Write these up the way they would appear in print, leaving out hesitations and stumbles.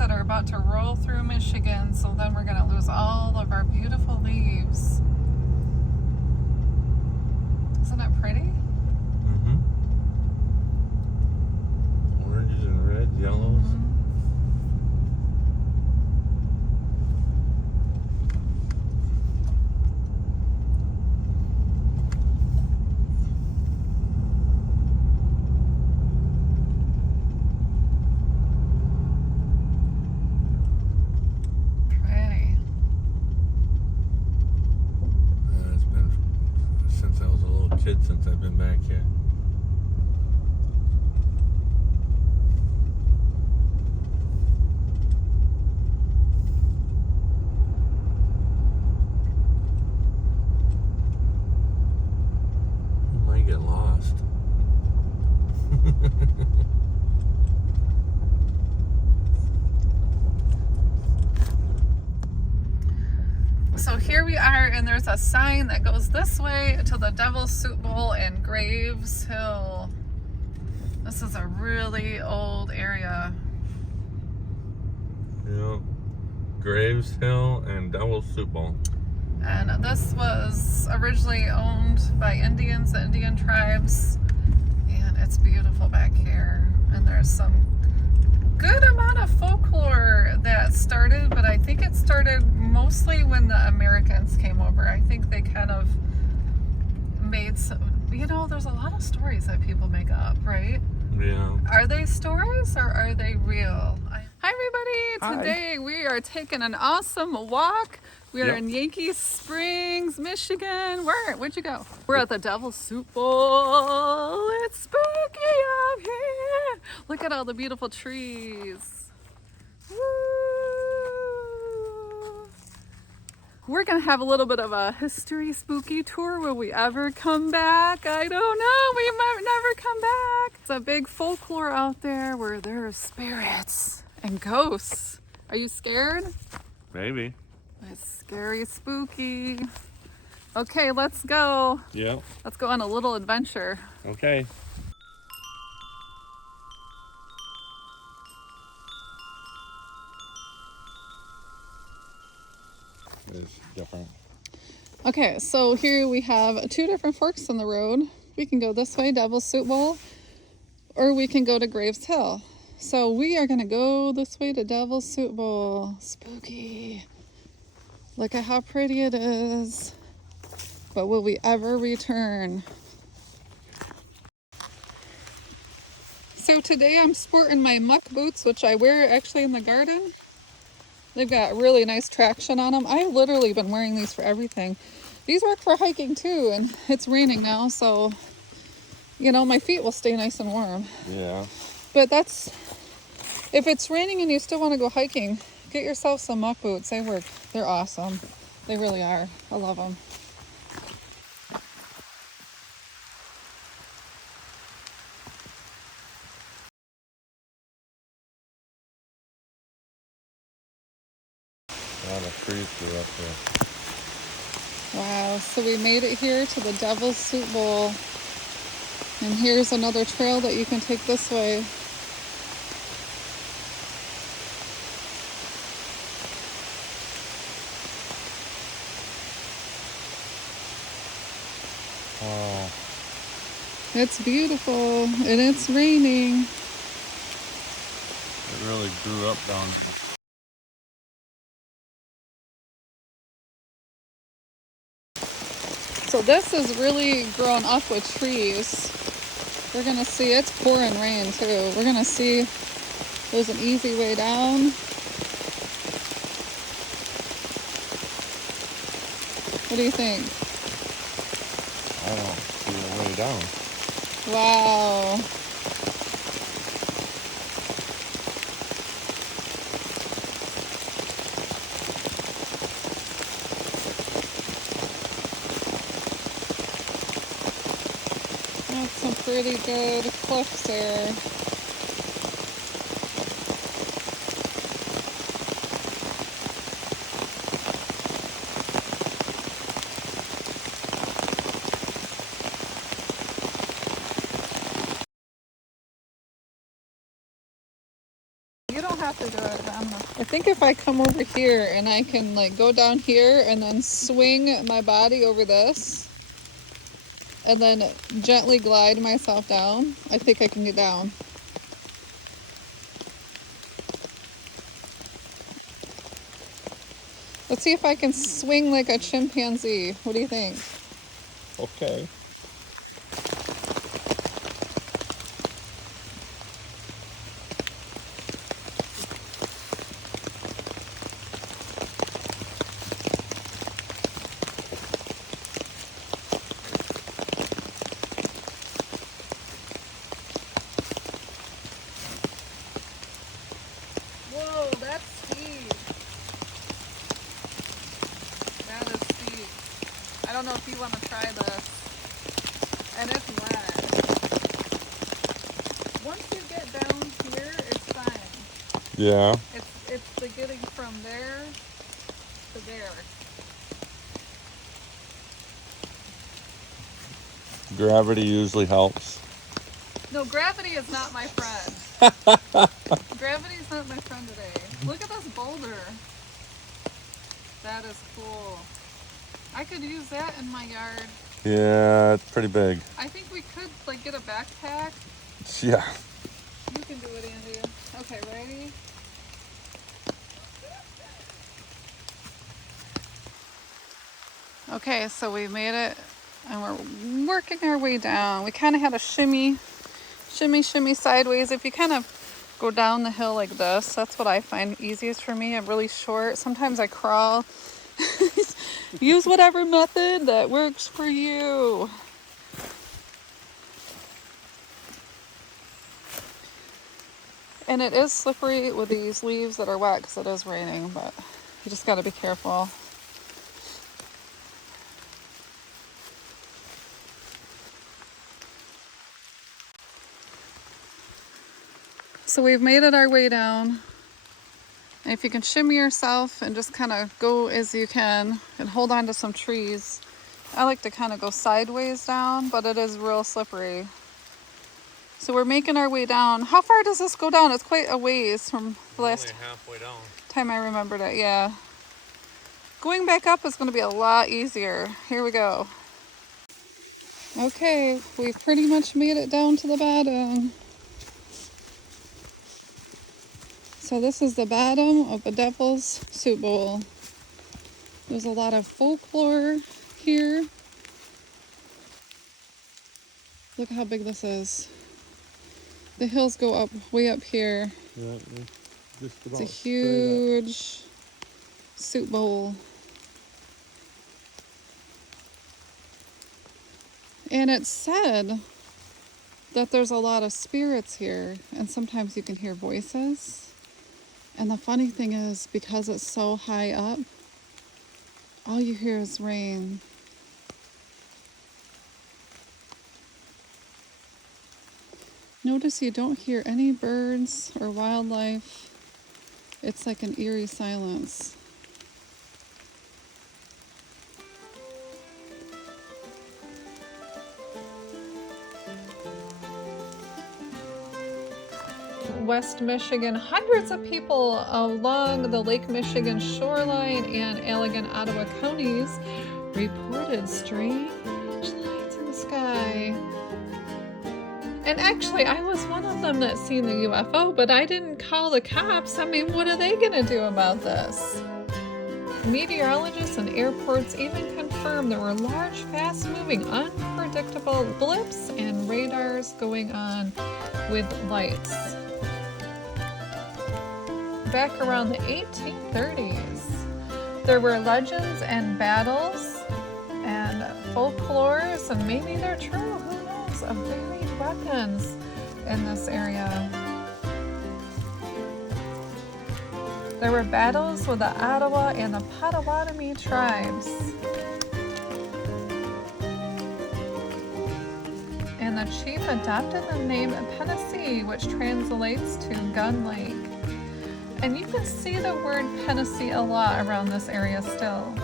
that are about to roll through Michigan, so then we're going to lose all of our beautiful leaves. Isn't that pretty? Mm-hmm. Oranges and reds, yellows. Since I've been back here. You might get lost. So here we are, and there's a sign that goes this way to the Devil's Soup Bowl and Graves Hill. This is a really old area. Yep. Graves Hill and Devil's Soup Bowl. And this was originally owned by Indians, the Indian tribes. And it's beautiful back here. And there's some good amount of folklore that started, but I think it started mostly when the Americans came over. I think they kind of made some, you know, there's a lot of stories that people make up, right? Yeah. Are they stories or are they real? Hi everybody! Hi. Today we are taking an awesome walk. We are Yep. in Yankee Springs, Michigan. Where'd you go? We're at the Devil's Soup Bowl. It's spooky out here. Look at all the beautiful trees. Woo! We're gonna have a little bit of a history spooky tour. Will we ever come back? I don't know. We might never come back. It's a big folklore out there where there's spirits and ghosts. Are you scared? Maybe. It's scary, spooky. Okay, let's go. Yep. Let's go on a little adventure. Okay. It's different. Okay, so here we have two different forks in the road. We can go this way, Devil's Soup Bowl, or we can go to Graves Hill. So we are gonna go this way to Devil's Soup Bowl. Spooky. Look at how pretty it is. But will we ever return? So today I'm sporting my muck boots, which I wear actually in the garden. They've got really nice traction on them. I've literally been wearing these for everything. These work for hiking too, and it's raining now, so, you know, my feet will stay nice and warm. Yeah. But that's, if it's raining and you still want to go hiking, get yourself some muck boots. They work. They're awesome. They really are. I love them. A lot of trees grew up here. Wow, so we made it here to the Devil's Soup Bowl. And here's another trail that you can take this way. Oh. It's beautiful, and it's raining. It really grew up down here. So this is really grown up with trees. We're gonna see, it's pouring rain too. We're gonna see there's an easy way down. What do you think? I don't see a way down. Wow. That's some pretty good cliffs there. You don't have to do it, I'm gonna think if I come over here and I can like go down here and then swing my body over this and then gently glide myself down, I think I can get down. Let's see if I can swing like a chimpanzee. What do you think? Okay. Whoa, that's steep. That is steep. I don't know if you want to try this. And it's wet. Once you get down here, it's fine. Yeah. It's the getting from there to there. Gravity usually helps. No, gravity is not my friend. Gravity is not my friend today. Look at this boulder. That is cool. I could use that in my yard. Yeah, it's pretty big. I think we could like get a backpack. Yeah. You can do it, Andy. Okay, ready? Okay, so we made it and we're working our way down. We kind of had a shimmy sideways. If you kind of go down the hill like this, that's what I find easiest for me. I'm really short. Sometimes I crawl. Use whatever method that works for you. And it is slippery with these leaves that are wet because it is raining, but you just got to be careful. So we've made it our way down. And if you can shimmy yourself and just kind of go as you can and hold on to some trees. I like to kind of go sideways down, but it is real slippery. So we're making our way down. How far does this go down? It's quite a ways from the last halfway down. time I remembered it, yeah. Going back up is going to be a lot easier. Here we go. Okay, we've pretty much made it down to the bottom. So this is the bottom of the Devil's Soup Bowl. There's a lot of folklore here. Look how big this is. The hills go up way up here. Yeah, just about it's a huge soup bowl. And it's said that there's a lot of spirits here, and sometimes you can hear voices. And the funny thing is, because it's so high up, all you hear is rain. Notice you don't hear any birds or wildlife. It's like an eerie silence. West Michigan, hundreds of people along the Lake Michigan shoreline and Allegan, Ottawa counties reported strange lights in the sky. And actually, I was one of them that seen the UFO, but I didn't call the cops. I mean, what are they gonna do about this? Meteorologists and airports even confirmed there were large, fast-moving, unpredictable blips and radars going on with lights. Back around the 1830s, there were legends and battles and folklores, and maybe they're true, who knows, of varied weapons in this area. There were battles with the Ottawa and the Potawatomi tribes. And the chief adopted the name Tennessee, which translates to Gun Lake. And you can see the word Tennessee a lot around this area still.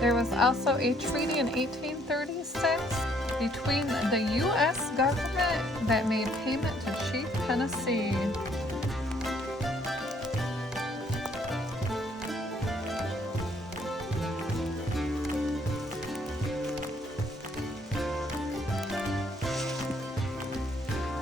There was also a treaty in 1836 between the U.S. government that made payment to Chief Tennessee.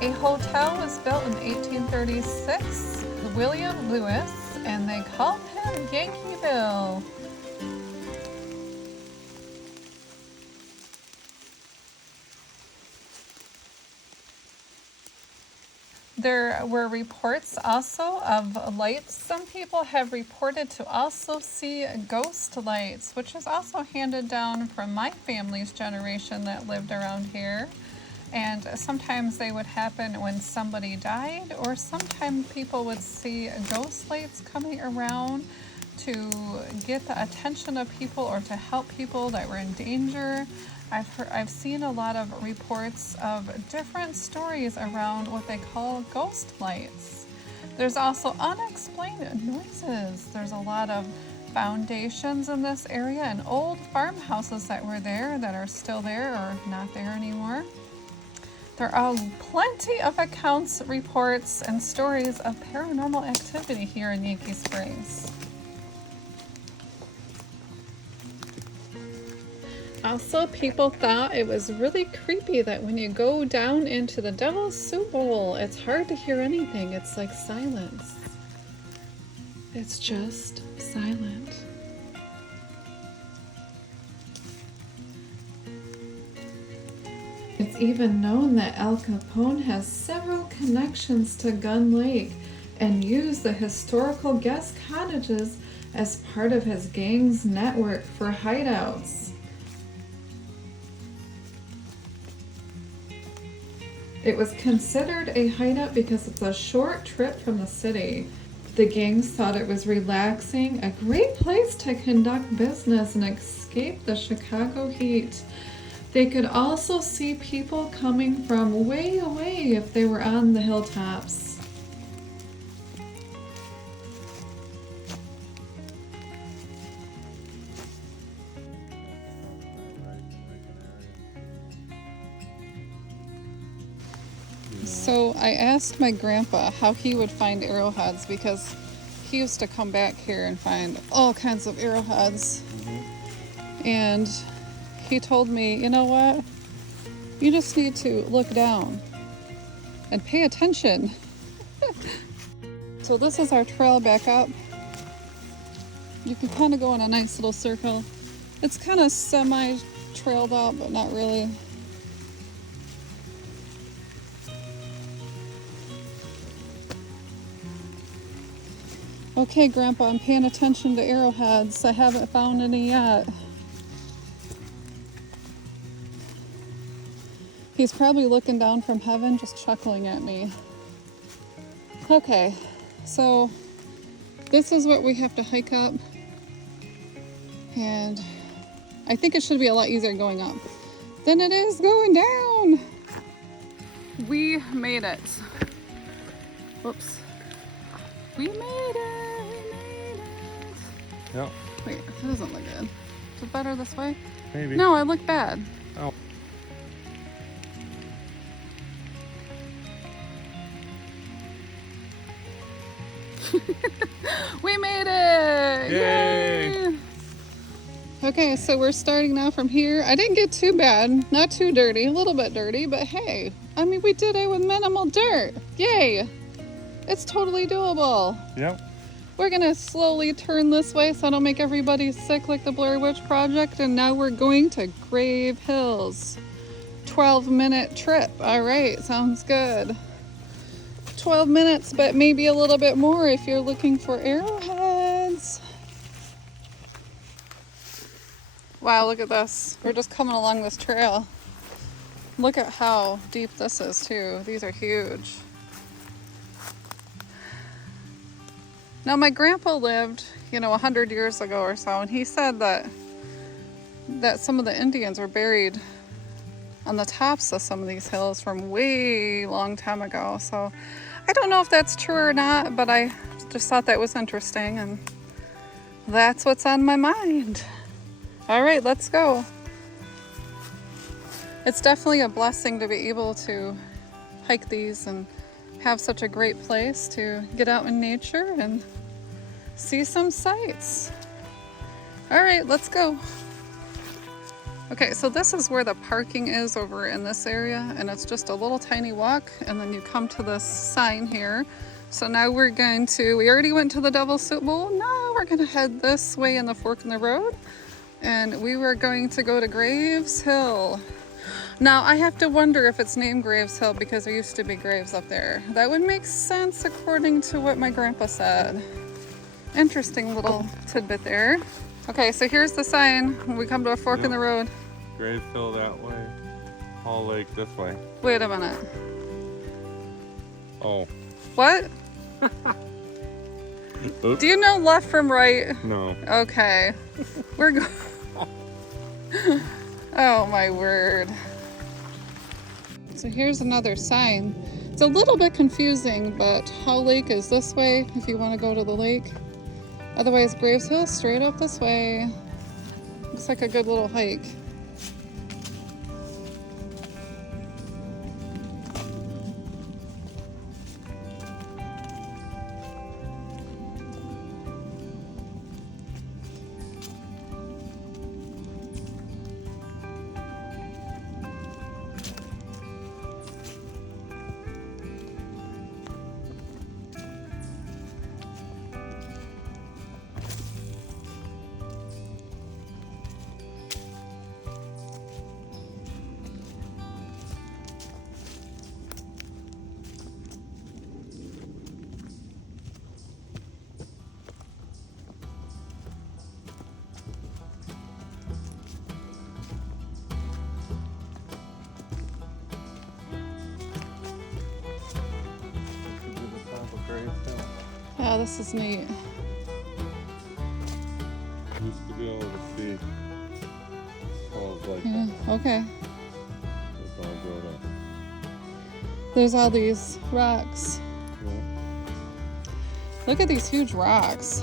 A hotel was built in 1836, William Lewis, and they called him Yankeeville. There were reports also of lights. Some people have reported to also see ghost lights, which is also handed down from my family's generation that lived around here. And sometimes they would happen when somebody died, or sometimes people would see ghost lights coming around to get the attention of people or to help people that were in danger. I've seen a lot of reports of different stories around what they call ghost lights. There's also unexplained noises. There's a lot of foundations in this area and old farmhouses that were there that are still there or not there anymore. There are plenty of accounts, reports, and stories of paranormal activity here in Yankee Springs. Also, people thought it was really creepy that when you go down into the Devil's Soup Bowl, it's hard to hear anything. It's like silence. It's just silent. It's even known that Al Capone has several connections to Gun Lake and used the historical guest cottages as part of his gang's network for hideouts. It was considered a hideout because it's a short trip from the city. The gangs thought it was relaxing, a great place to conduct business and escape the Chicago heat. They could also see people coming from way away if they were on the hilltops. So I asked my grandpa how he would find arrowheads because he used to come back here and find all kinds of arrowheads. And he told me, you know what? You just need to look down and pay attention. So this is our trail back up. You can kind of go in a nice little circle. It's kind of semi-trailed out, but not really. Okay, Grandpa, I'm paying attention to arrowheads. I haven't found any yet. He's probably looking down from heaven, just chuckling at me. Okay, so this is what we have to hike up. And I think it should be a lot easier going up than it is going down. We made it. Whoops. We made it, we made it. Yep. Wait, that doesn't look good. Is it better this way? Maybe. No, I look bad. Oh. We made it! Yay! Okay, so we're starting now from here. I didn't get too bad, not too dirty, a little bit dirty, but hey, I mean, we did it with minimal dirt. Yay! It's totally doable. Yep. We're gonna slowly turn this way so I don't make everybody sick like the Blair Witch Project, and now we're going to Grave Hills. 12-minute trip. All right, sounds good. 12 minutes, but maybe a little bit more if you're looking for arrowheads. Wow, look at this. We're just coming along this trail. Look at how deep this is too. These are huge. Now my grandpa lived, 100 years ago or so, and he said that some of the Indians were buried on the tops of some of these hills from way long time ago. So I don't know if that's true or not, but I just thought that was interesting, and that's what's on my mind. All right, let's go. It's definitely a blessing to be able to hike these and have such a great place to get out in nature and see some sights. All right, let's go. Okay, so this is where the parking is over in this area, and it's just a little tiny walk, and then you come to this sign here. So now we already went to the Devil's Soup Bowl. Now we're gonna head this way in the fork in the road, and we were going to go to Graves Hill. Now I have to wonder if it's named Graves Hill because there used to be graves up there. That would make sense according to what my grandpa said. Interesting little tidbit there. Okay, so here's the sign when we come to a fork in the road. Graves Hill that way. Hall Lake this way. Wait a minute. Oh. What? Oops. Do you know left from right? No. Okay. We're going. Oh my word. So here's another sign. It's a little bit confusing, but Hall Lake is this way if you want to go to the lake. Otherwise, Graves Hill straight up this way. Looks like a good little hike. Yeah, this is neat. Used to be able to see falls like Yeah, that. okay. It's all grown up. There's all these rocks. Yeah. Look at these huge rocks.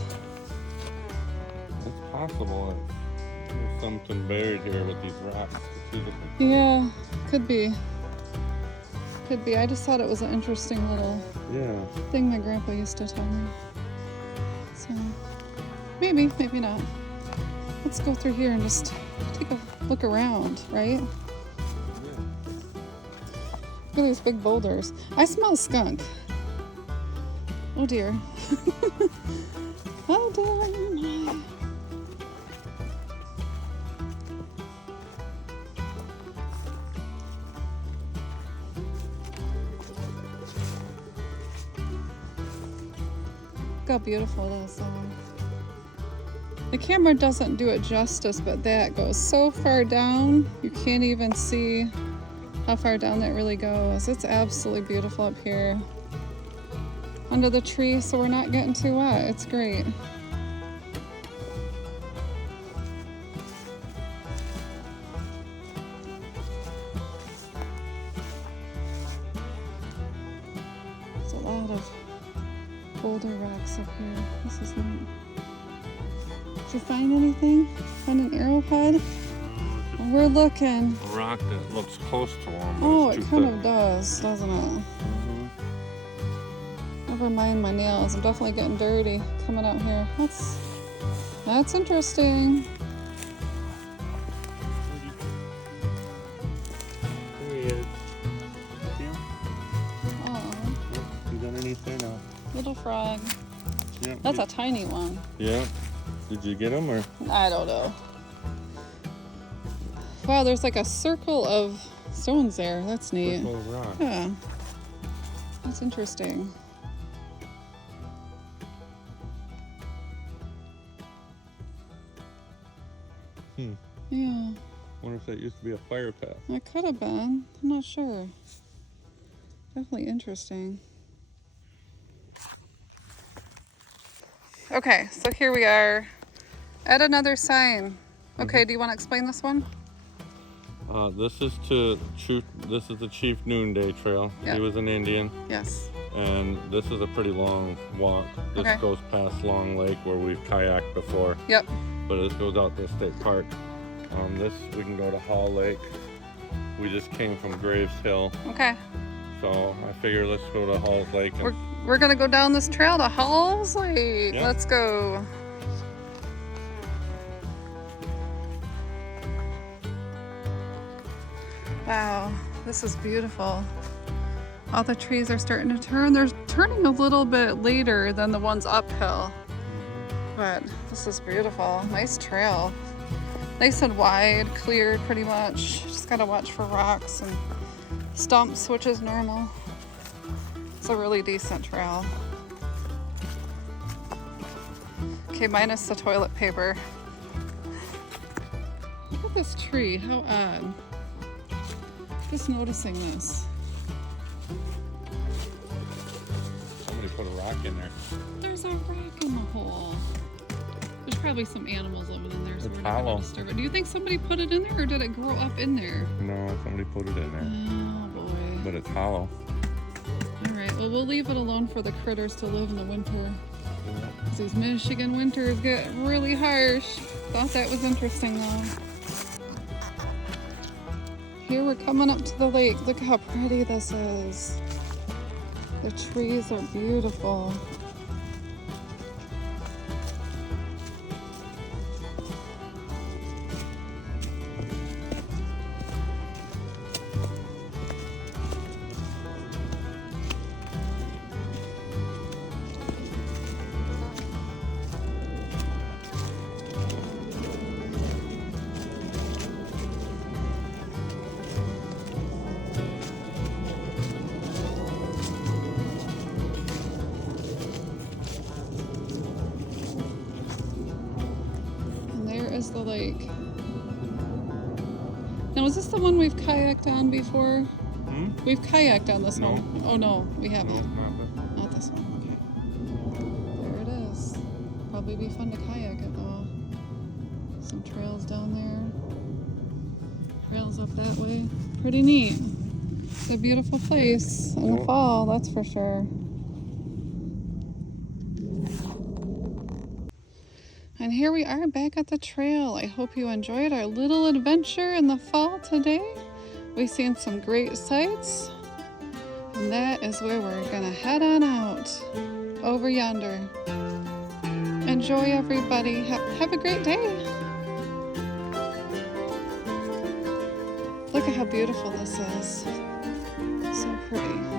It's possible that there's something buried here with these rocks. Yeah, could be. Could be. I just thought it was an interesting little thing my grandpa used to tell me. So maybe, maybe not. Let's go through here and just take a look around, right? Look at these big boulders. I smell skunk. Oh dear. Oh dear. Look how beautiful it is. The camera doesn't do it justice, but that goes so far down, you can't even see how far down that really goes. It's absolutely beautiful up here. Under the tree, so we're not getting too wet. It's great. There's a lot of boulder rocks up here. This is neat. Did you find anything? Find an arrowhead? We're looking. A rock that looks close to one. Oh, it kind of does, doesn't it? Never mind my nails. I'm definitely getting dirty coming out here. That's interesting. There he is. Oh, He's underneath there now. little frog. Yep. That's a tiny one. Yeah. Did you get him or? I don't know. Wow, there's like a circle of stones there. That's neat. Circle of rock. Yeah. That's interesting. Yeah. Wonder if that used to be a fire path. It could have been. I'm not sure. Definitely interesting. Okay, so here we are at another sign. Okay, do you want to explain this one? This is the Chief Noonday Trail. Yep. He was an Indian, Yes. and this is a pretty long walk. This Okay. goes past Long Lake where we've kayaked before, Yep. but this goes out to the state park. This we can go to Hall Lake. We just came from Graves Hill, Okay. so I figure let's go to Halls Lake. And We're gonna go down this trail to Halls Lake. Yeah. Let's go. Wow, this is beautiful. All the trees are starting to turn. They're turning a little bit later than the ones uphill. But this is beautiful. Nice trail. Nice and wide, cleared pretty much. Just gotta watch for rocks and stumps, which is normal. It's a really decent trail. Okay, minus the toilet paper. Look at this tree, how odd. Just noticing this. somebody put a rock in there. There's a rock in the hole. There's probably some animals living in there, so It's we're not gonna hollow. disturb it. Do you think somebody put it in there, or did it grow up in there? No, somebody put it in there. Oh boy. But it's hollow. All right, well, we'll leave it alone for the critters to live in the winter. 'Cause these Michigan winters get really harsh. Thought that was interesting though. Here we're coming up to the lake. Look how pretty this is. The trees are beautiful. Is the lake. Now, is this the one we've kayaked on before? Hmm? We've kayaked on this No. one. Oh no, we No, haven't. not this. Not this one. Okay. There it is. Probably be fun to kayak it though. Some trails down there. Trails up that way. Pretty neat. It's a beautiful place in the Yep. fall, that's for sure. And here we are back at the trail. I hope you enjoyed our little adventure in the fall today. We've seen some great sights. And that is where we're gonna head on out, over yonder. Enjoy everybody. Have a great day. Look at how beautiful this is. So pretty.